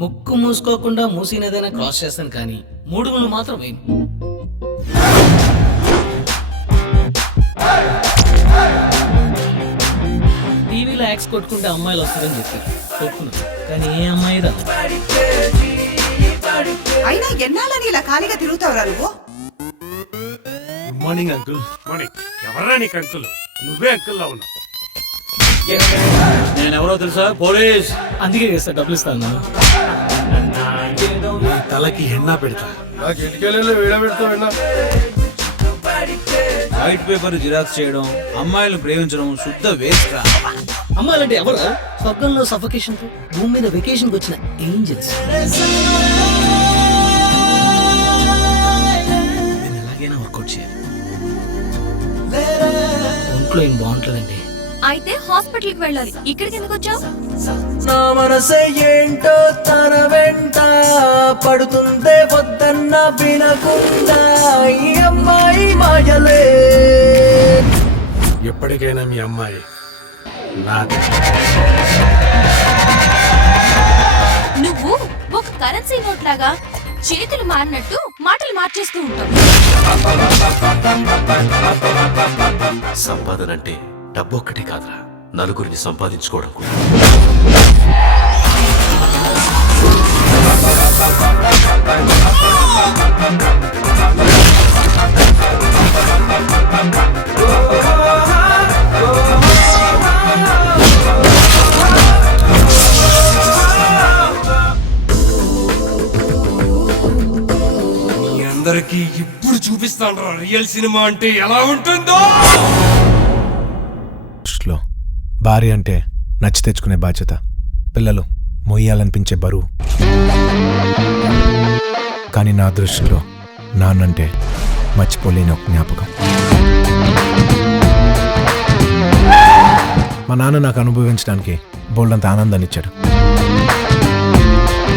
ముక్కు మూసుకోకుండా మూసినదైనా క్రాస్ చేస్తాను కానీ 3 ముళ్ళు మాత్రం వేయను. టీవీలో యాక్స్ కొట్టుకుంటే అమ్మాయిలు వస్తారని చెప్పారు, కొట్టుకున్నాను. కానీ ఏ అమ్మాయి రా. అయినా ఎన్నాళ్ళని ఇలా ఖాళీగా తిరుగుతావురా నువ్వు? Good morning uncle. మార్నింగ్. ఎవర్రా నీకు అంకుల్? నువ్వే అంకుల్లా ఉన్నావు. నేనెవరో తెలుసా? పోలీస్. అందుకే కదా సార్ డబ్బులు ఇస్తాను. తలకి హెన్నా పెడతా. నాకు ఇటుకెళ్ళి వీడబెడతా విన్నా. వైట్ పేపర్ జిరాక్స్ చేయడం, అమ్మాయిలు ప్రేమించడం శుద్ధ వేస్ట్ రా. అమ్మాయిలంటే ఎవరు? స్వర్గంలో సఫకేషన్ తో భూమి మీద వెకేషన్ కి వచ్చిన ఏంజల్స్. నేను ఎలాగైనా వర్కౌట్ చేయాలి. ఒంట్లో ఏం బాగుంటుందండి. అయితే హాస్పిటల్ కి వెళ్ళాలి. ఇక్కడికి ఎందుకు వచ్చావు? నా మనసే ఏంటో తన వెంట పడుతుందే వద్దన్న వినకుండా ఈ అమ్మాయి మాయలే. ఎప్పటికైనా మీ అమ్మాయి నాదే. నువ్వు ఒక కరెన్సీ నోట్ లాగా చేతులు మారినట్టు మాటలు మార్చేస్తూ ఉంటావు. సంపాదన అంటే డబ్బు ఒక్కటే కాదురా, నలుగురిని సంపాదించుకోవడం కూడా. మీ అందరికి ఇప్పుడు చూపిస్తాను రియల్ సినిమా అంటే ఎలా ఉంటుందో. దృష్టిలో భార్య అంటే నచ్చి తెచ్చుకునే బాధ్యత, పిల్లలు మొయ్యాలనిపించే బరువు. కానీ నా దృష్టిలో నాన్నంటే మర్చిపోలేని ఒక జ్ఞాపకం. మా నాన్న నాకు అనుభవించడానికి బోల్డంత ఆనందాన్ని ఇచ్చాడు.